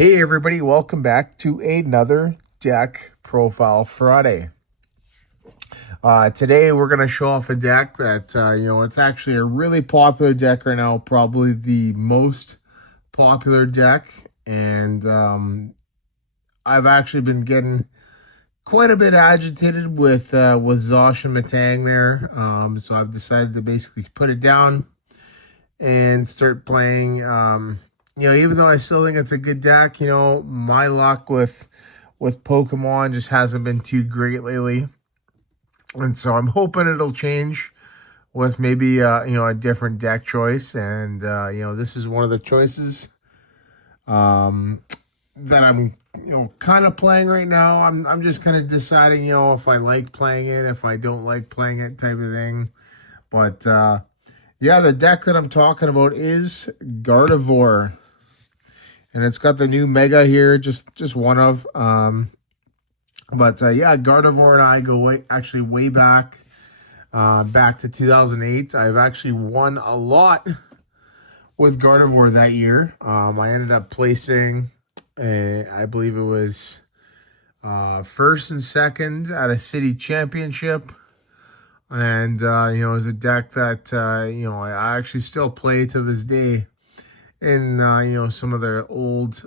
Hey everybody, welcome back to another deck profile Friday. Today we're going to show off a deck that, it's actually a really popular deck right now, probably the most popular deck. And I've actually been getting quite a bit agitated with Zosh and Matang there. So I've decided to basically put it down and start playing. Even though I still think it's a good deck, my luck with Pokemon just hasn't been too great lately. And so I'm hoping it'll change with maybe, a different deck choice. And, this is one of the choices that I'm, kind of playing right now. I'm just kind of deciding, if I like playing it, if I don't like playing it type of thing. But, yeah, the deck that I'm talking about is Gardevoir. And it's got the new Mega here, just one of. Yeah, Gardevoir and I go way back, back to 2008. I've actually won a lot with Gardevoir that year. I ended up placing, I believe it was first and second at a city championship. And, it was a deck that, I actually still play to this day in, some of the old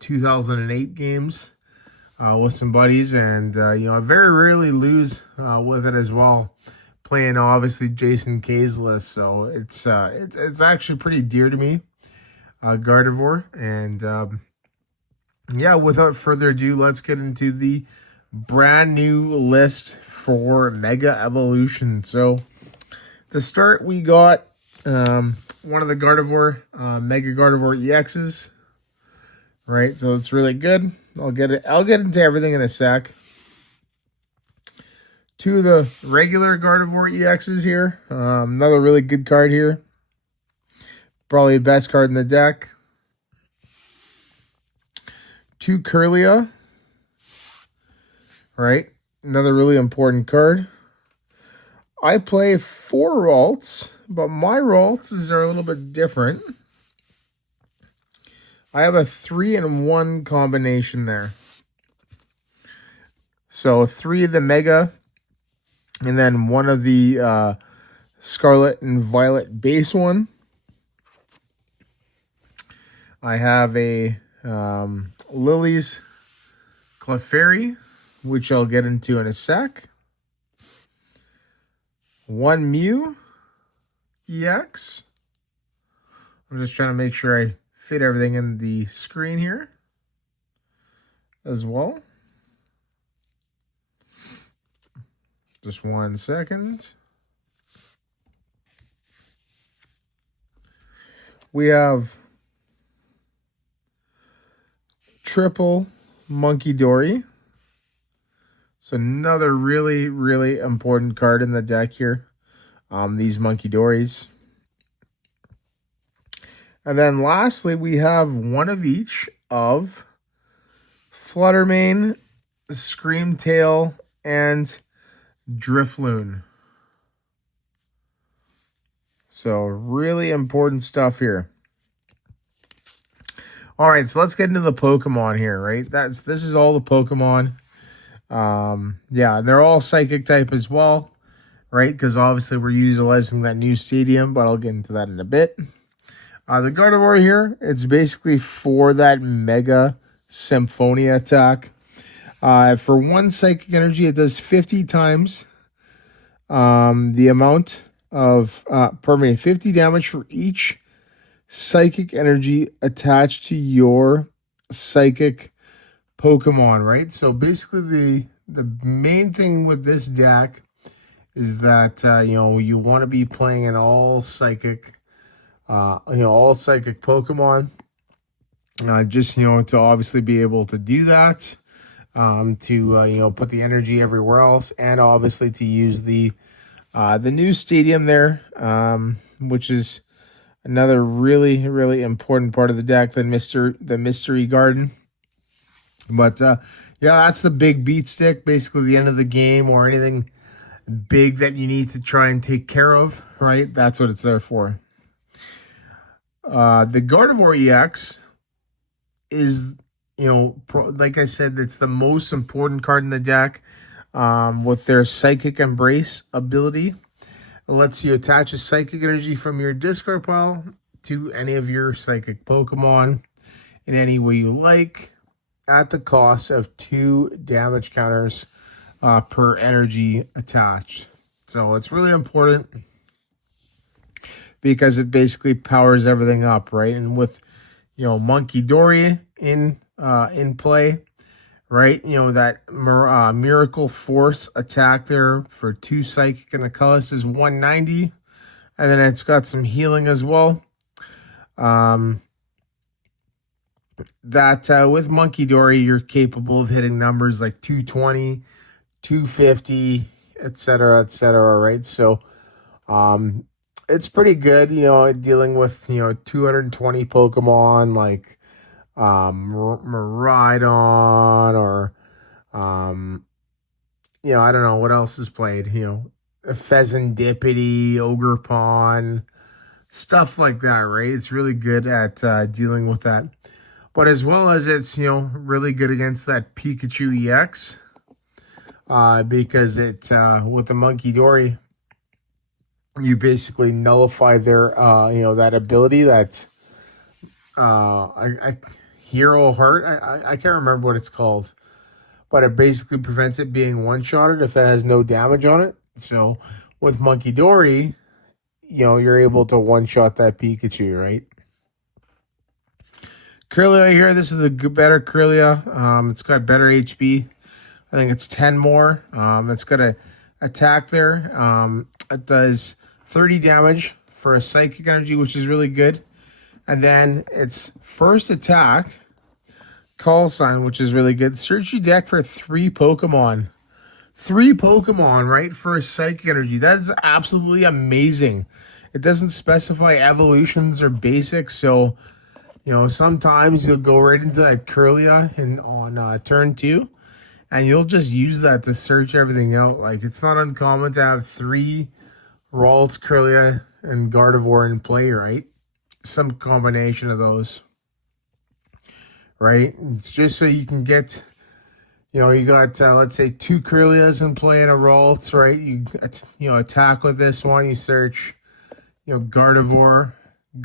2008 games with some buddies. And, I very rarely lose with it as well, playing obviously Jason K's list. So it's actually pretty dear to me, Gardevoir. And, yeah, without further ado, let's get into the brand new list for Mega Evolution. So to start, we got one of the Gardevoir, Mega Gardevoir EXs, right? So it's really good. I'll get into everything in a sec. Two of the regular Gardevoir EXs here. Another really good card here. Probably the best card in the deck. Two Kirlia, right? Another really important card. I play 4 Ralts, but my Ralts are a little bit different. I have a 3-in-1 combination there. So 3 of the Mega, and then 1 of the Scarlet and Violet base one. I have a Lillie's Clefairy, which I'll get into in a sec. 1 Mew EX. I'm just trying to make sure I fit everything in the screen here as well. Just 1 second. We have triple Munkidori. So another really, really important card in the deck here. These Munkidoris. And then lastly, we have one of each of Flutter Mane, Scream Tail, and Drifloon. So really important stuff here. All right, so let's get into the Pokemon here, right? This is all the Pokemon. Yeah, they're all Psychic type as well, right? Because obviously we're utilizing that new stadium, but I'll get into that in a bit. The Gardevoir here, it's basically for that Mega Symphonia attack. For 1 Psychic Energy, it does 50 times the amount of, 50 damage for each Psychic Energy attached to your Psychic Pokemon, right? So basically the main thing with this deck is that, you want to be playing an all Psychic Pokemon, just, to obviously be able to do that, to, put the energy everywhere else, and obviously to use the new stadium there, which is another really, really important part of the deck, the Mystery Garden. But, yeah, that's the big beat stick, basically the end of the game, or anything big that you need to try and take care of, right? That's what it's there for. The Gardevoir EX is you know, like I said, it's the most important card in the deck. With their Psychic Embrace ability, it lets you attach a psychic energy from your discard pile to any of your psychic Pokemon in any way you like, at the cost of 2 damage counters per energy attached. So it's really important because it basically powers everything up, right? And with, you know, Munkidori in play, right? You know, that Miracle Force attack there for 2 Psychic and a Colorless is 190. And then it's got some healing as well. That with Munkidori, you're capable of hitting numbers like 220, 250, etc., right? So, it's pretty good, you know, dealing with, you know, 220 Pokemon like Miraidon or, you know, I don't know what else is played, you know, Pheasantipity, Ogerpon, stuff like that, right? It's really good at dealing with that. But as well as it's, you know, really good against that Pikachu EX because it, with the Munkidori, you basically nullify their, you know, that ability that, Hero Heart, I can't remember what it's called, but it basically prevents it being one-shotted if it has no damage on it. So with Munkidori, you know, you're able to one-shot that Pikachu, right? Kirlia here, this is the better Kirlia. It's got better HP. I think it's 10 more. It's got a attack there. It does 30 damage for a Psychic Energy, which is really good. And then its first attack, Call Sign, which is really good. Search your deck for 3 Pokemon. 3 Pokemon, right, for a Psychic Energy. That is absolutely amazing. It doesn't specify evolutions or basics, so, you know, sometimes you'll go right into that Kirlia on turn 2, and you'll just use that to search everything out. Like, it's not uncommon to have 3 Ralts, Kirlia, and Gardevoir in play, right? Some combination of those, right? It's just so you can get, you know, you got, let's say, 2 Kirlias in play in a Ralts, right? You know, attack with this one, you search, you know, Gardevoir, and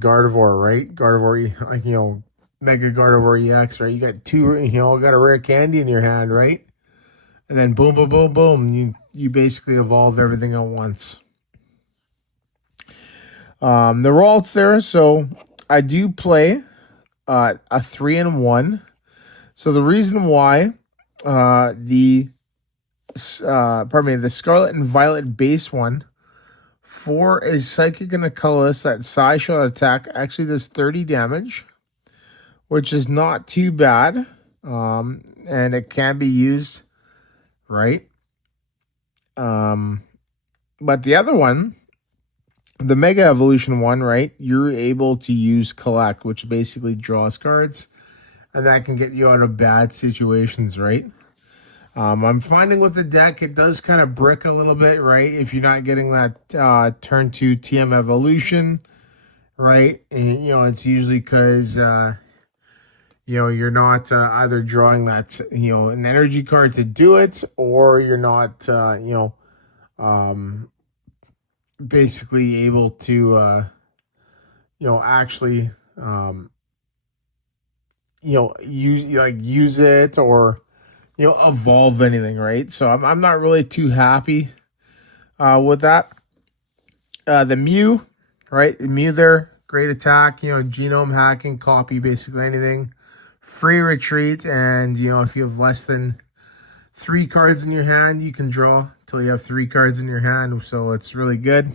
Gardevoir, right? Gardevoir, like, you know, Mega Gardevoir EX, right? You got 2, you know, got a rare candy in your hand, right? And then boom, boom, boom, boom, you basically evolve everything at once. The Ralts there, so I do play a 3-in-1. So the reason why the Scarlet and Violet base one for a Psychic and a Colorless, that Psy-Shot attack actually does 30 damage, which is not too bad, and it can be used, right? But the other one, the Mega Evolution one, right, you're able to use Collect, which basically draws cards, and that can get you out of bad situations, right? I'm finding with the deck, it does kind of brick a little bit, right? If you're not getting that turn 2 TM Evolution, right? And, you know, it's usually because, you know, you're not either drawing that, you know, an energy card to do it, or you're not, you know, basically able to, you know, actually, you know, use it or, you know, evolve anything, right? So I'm not really too happy with that. The Mew, right? The Mew there, great attack, you know, genome hacking, copy basically anything. Free retreat, and, you know, if you have less than 3 cards in your hand, you can draw till you have 3 cards in your hand, so it's really good.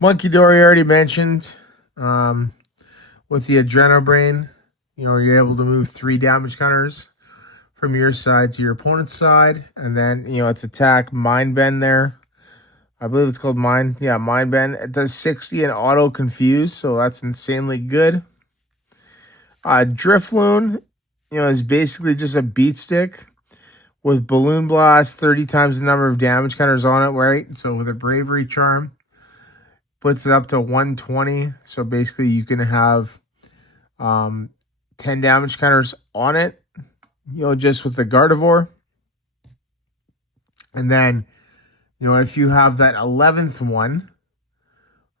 Munkidori, I already mentioned, with the Adrenobrain, you know, you're able to move 3 damage counters from your side to your opponent's side, and then, you know, it's attack Mind Bend there. I believe it's called Mind Bend. It does 60 and auto confuse, so that's insanely good. Drifloon, you know, is basically just a beat stick with Balloon Blast, 30 times the number of damage counters on it, right? So with a Bravery Charm, puts it up to 120. So basically you can have, 10 damage counters on it, you know, just with the Gardevoir. And then, you know, if you have that 11th one,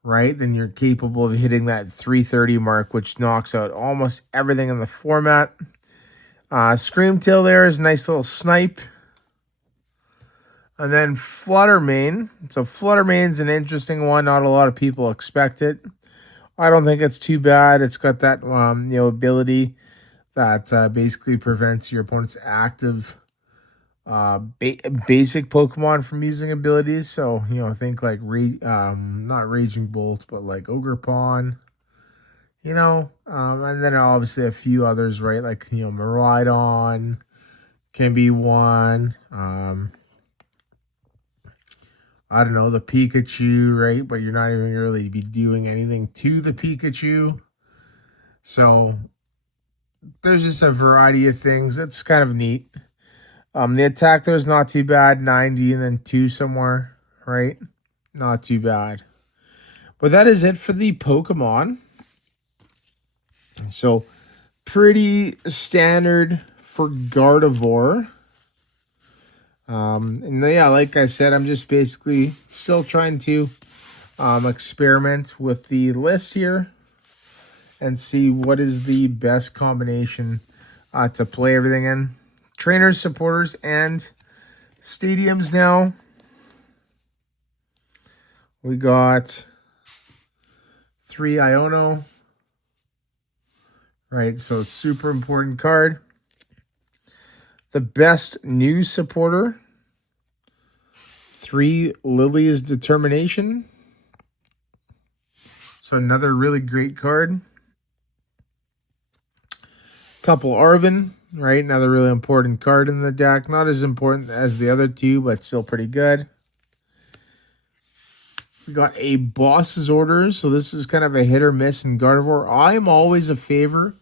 right, then you're capable of hitting that 330 mark, which knocks out almost everything in the format. Scream Tail there is a nice little snipe. And then Flutter Mane. So Flutter Mane's an interesting one. Not a lot of people expect it. I don't think it's too bad. It's got that you know, ability that basically prevents your opponent's active basic Pokemon from using abilities. So, you know, think like not Raging Bolt, but like Ogerpon, you know, and then obviously a few others, right? Like, you know, Miraidon can be one. I don't know, the Pikachu, right? But you're not even really be doing anything to the Pikachu. So there's just a variety of things. It's kind of neat. The attack there is not too bad, 90 and then 2 somewhere, right? Not too bad. But that is it for the Pokemon. So pretty standard for Gardevoir. And yeah, like I said, I'm just basically still trying to experiment with the list here and see what is the best combination to play everything in. Trainers, supporters, and stadiums now. We got 3 Iono. Right, so super important card. The best new supporter. 3 Lillie's Determination. So another really great card. Couple Arven, right? Another really important card in the deck. Not as important as the other 2, but still pretty good. We got a Boss's Orders. So this is kind of a hit or miss in Gardevoir. I'm always a favor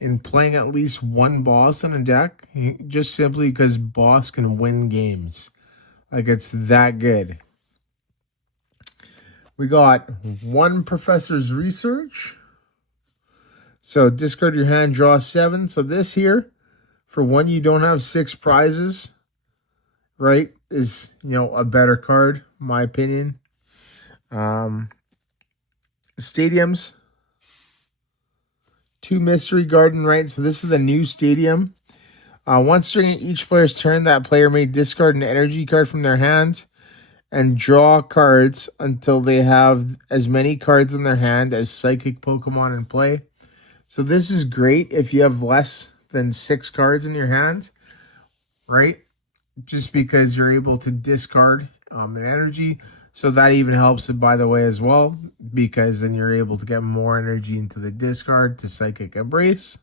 in playing at least one boss in a deck, just simply because boss can win games. Like, it's that good. We got 1 Professor's Research. So discard your hand, draw 7. So this here, for when you don't have 6 prizes, right, is, you know, a better card, in my opinion. Stadiums. 2 Mystery Garden, right? So this is a new stadium. Once during each player's turn, that player may discard an energy card from their hand and draw cards until they have as many cards in their hand as psychic Pokemon in play. So this is great if you have less than 6 cards in your hand, right? Just because you're able to discard an energy. So that even helps it, by the way, as well, because then you're able to get more energy into the discard to Psychic Embrace.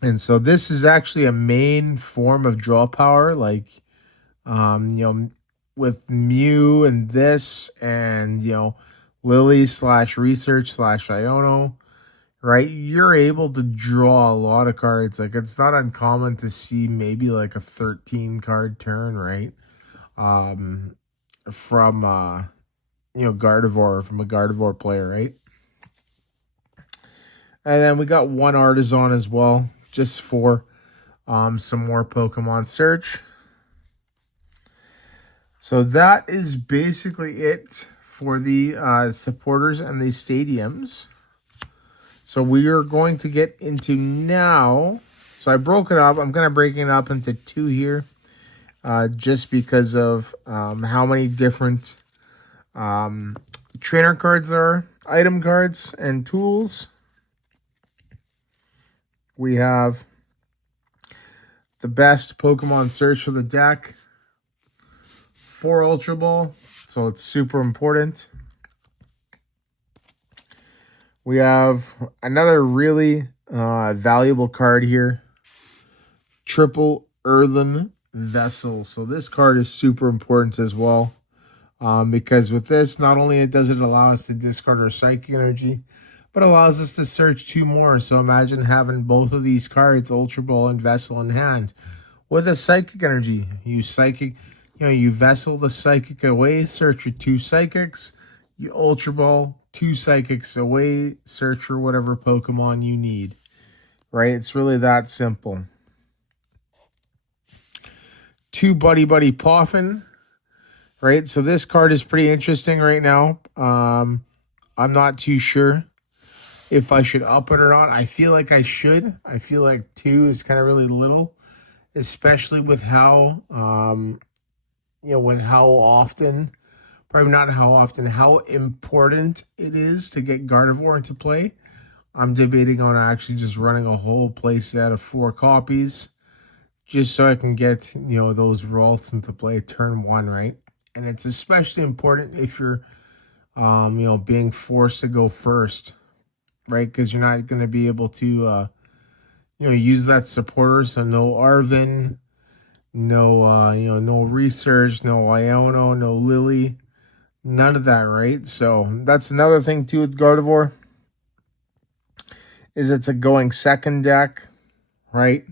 And so this is actually a main form of draw power, like, you know, with Mew and this and, you know, Lillie / Research / Iono, right? You're able to draw a lot of cards. Like, it's not uncommon to see maybe like a 13 card turn, right? From you know, Gardevoir, from a Gardevoir player, right? And then we got 1 Artazon as well, just for some more Pokemon search. So that is basically it for the supporters and the stadiums. So we are going to get into now. So I broke it up. I'm going to break it up into 2 here. Just because of how many different trainer cards there are, item cards, and tools. We have the best Pokemon search for the deck, 4 Ultra Ball, so it's super important. We have another really valuable card here, triple Earthen Vessel. So this card is super important as well, because with this, not only does it allow us to discard our Psychic Energy, but allows us to search 2 more. So imagine having both of these cards, Ultra Ball and Vessel, in hand. With a Psychic Energy, you Vessel the Psychic away, search your 2 Psychics, you Ultra Ball, 2 Psychics away, search for whatever Pokemon you need. Right? It's really that simple. 2 Buddy-Buddy Poffin. Right? So this card is pretty interesting right now. I'm not too sure if I should up it or not. I feel like I should. I feel like 2 is kind of really little, especially with how, with how often, probably not how often, how important it is to get Gardevoir into play. I'm debating on actually just running a whole play set of 4 copies just so I can get, those Ralts into play turn 1, right? And it's especially important if you're, being forced to go first, right? Because you're not going to be able to, use that supporter. So no Arven, no research, no Iono, no Lillie, none of that, right? So that's another thing too with Gardevoir, is it's a going second deck, right?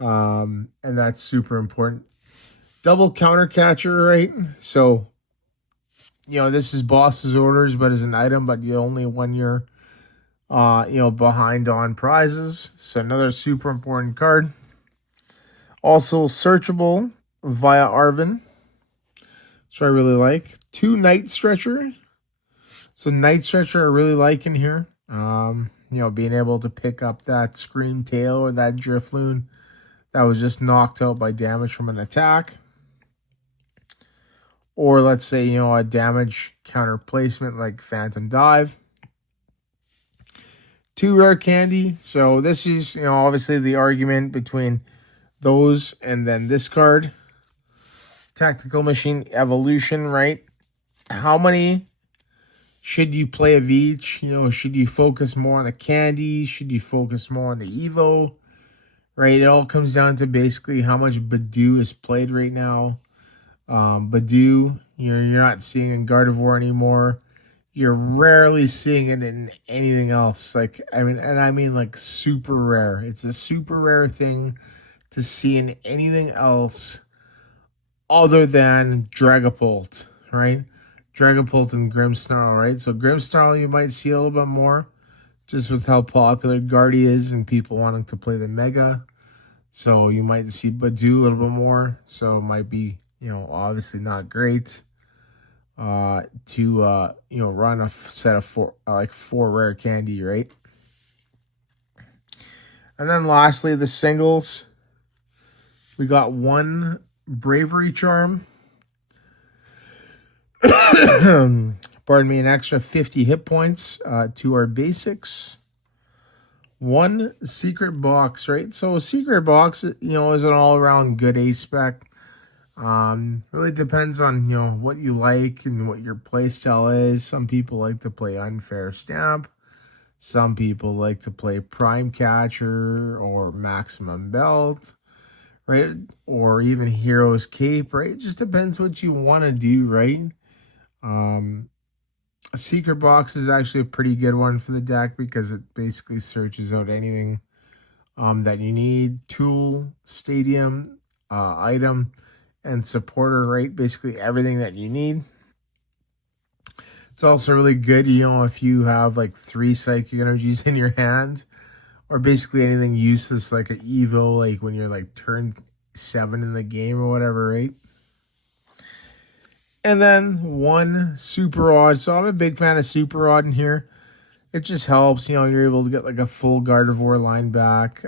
And that's super important. Double counter catcher, right? So, this is boss's orders, but as an item, but you only when you're, behind on prizes. So another super important card. Also searchable via Arven, which I really like. 2 Night Stretcher. So Night Stretcher I really like in here. Being able to pick up that Scream Tail or that Drifloon that was just knocked out by damage from an attack. Or let's say, a damage counter placement like Phantom Dive. 2 Rare Candy. So this is, obviously the argument between those and then this card. Tactical Machine Evolution, right? How many should you play of each? Should you focus more on the candy? Should you focus more on the Evo? Right? It all comes down to basically how much Badoo is played right now. Badoo, you're not seeing in Gardevoir anymore. You're rarely seeing it in anything else. I mean like super rare. It's a super rare thing to see in anything else other than Dragapult, right? Dragapult and Grimmsnarl, right? So Grimmsnarl you might see a little bit more just with how popular Guardy is and people wanting to play the Mega. So you might see Badoo a little bit more. So it might be, obviously not great to, run a set of 4 rare candy, right? And then lastly, the singles. We got 1 Bravery Charm. Pardon me, an extra 50 hit points to our basics. 1 Secret Box, right? So a Secret Box, is an all-around good A-spec. Really depends on, what you like and what your play style is. Some people like to play Unfair Stamp. Some people like to play Prime Catcher or Maximum Belt, right? Or even Hero's Cape, right? It just depends what you want to do, right? A Secret Box is actually a pretty good one for the deck because it basically searches out anything that you need. Tool, Stadium, item, and supporter, right? Basically everything that you need. It's also really good, if you have like 3 Psychic Energies in your hand, or basically anything useless like an Evo, like when you're like turn 7 in the game or whatever, right? And then 1 Super Odd. So I'm a big fan of Super Odd in here. It just helps, you're able to get like a full Gardevoir line back.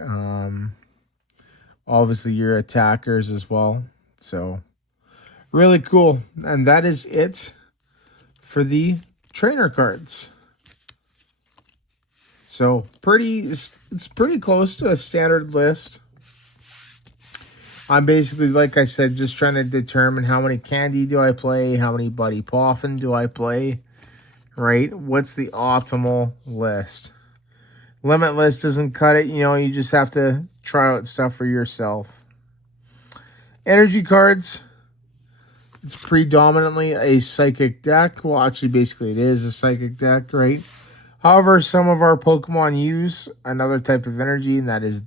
Obviously your attackers as well. So really cool. And that is it for the trainer cards. So it's pretty close to a standard list. I'm basically, like I said, just trying to determine how many candy do I play, how many Buddy Poffin do I play, right? What's the optimal list? Limitless doesn't cut it, you just have to try out stuff for yourself. Energy cards, it's predominantly a Psychic deck. Well, actually, basically it is a Psychic deck, right? However, some of our Pokemon use another type of energy, and that is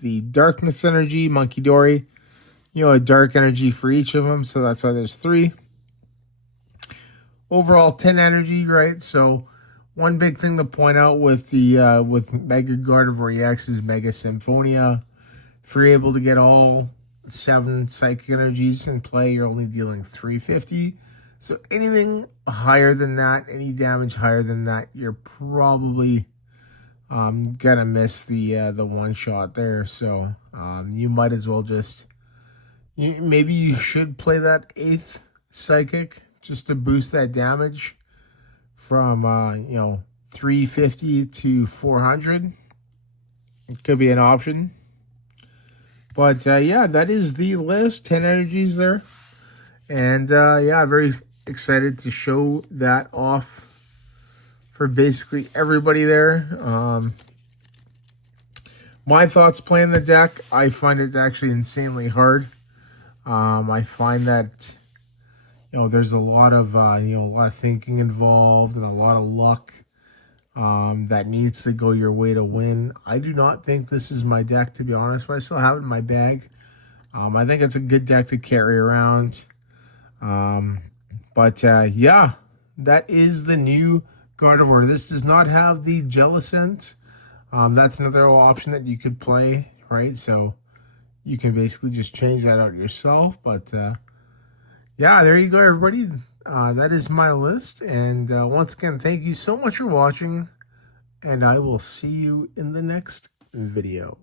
the Darkness energy, Munkidori. A dark energy for each of them, so that's why there's 3. overall 10 energy, right? So one big thing to point out with the with Mega Gardevoir EX is Mega Symphonia. If you're able to get all 7 psychic energies in play, you're only dealing 350. So anything higher than that, any damage higher than that, you're probably gonna miss the one shot there. So you might as well just maybe you should play that 8th psychic just to boost that damage from 350 to 400. It could be an option. But yeah, that is the list. 10 energies there. And yeah, very excited to show that off for basically everybody there. My thoughts playing the deck, I find it actually insanely hard. I find that there's a lot of a lot of thinking involved and a lot of luck that needs to go your way to win. I do not think this is my deck, to be honest, but I still have it in my bag. I think it's a good deck to carry around. But yeah, that is the new Gardevoir. This does not have the Jellicent. That's another option that you could play, right? So you can basically just change that out yourself. But yeah, there you go, everybody. That is my list. And once again, thank you so much for watching. And I will see you in the next video.